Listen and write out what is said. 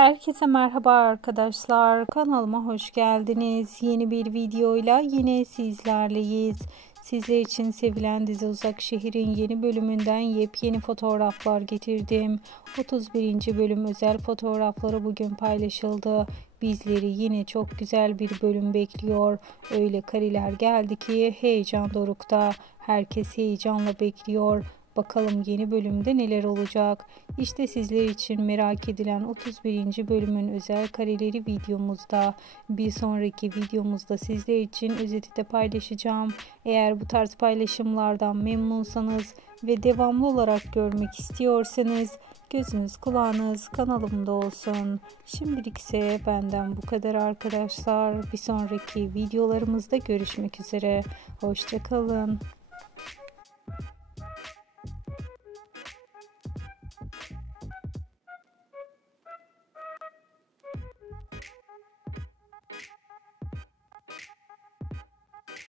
Herkese merhaba arkadaşlar. Kanalıma hoş geldiniz. Yeni bir videoyla yine sizlerleyiz. Sizler için sevilen dizi Uzak Şehir'in yeni bölümünden yepyeni fotoğraflar getirdim. 31. bölüm özel fotoğrafları bugün paylaşıldı. Bizleri yine çok güzel bir bölüm bekliyor. Öyle kareler geldi ki heyecan dorukta. Herkes heyecanla bekliyor. Bakalım yeni bölümde neler olacak? İşte sizler için merak edilen 31. bölümün özel kareleri videomuzda. Bir sonraki videomuzda sizler için özeti de paylaşacağım. Eğer bu tarz paylaşımlardan memnunsanız ve devamlı olarak görmek istiyorsanız gözünüz kulağınız kanalımda olsun. Şimdilik ise benden bu kadar arkadaşlar. Bir sonraki videolarımızda görüşmek üzere. Hoşça kalın.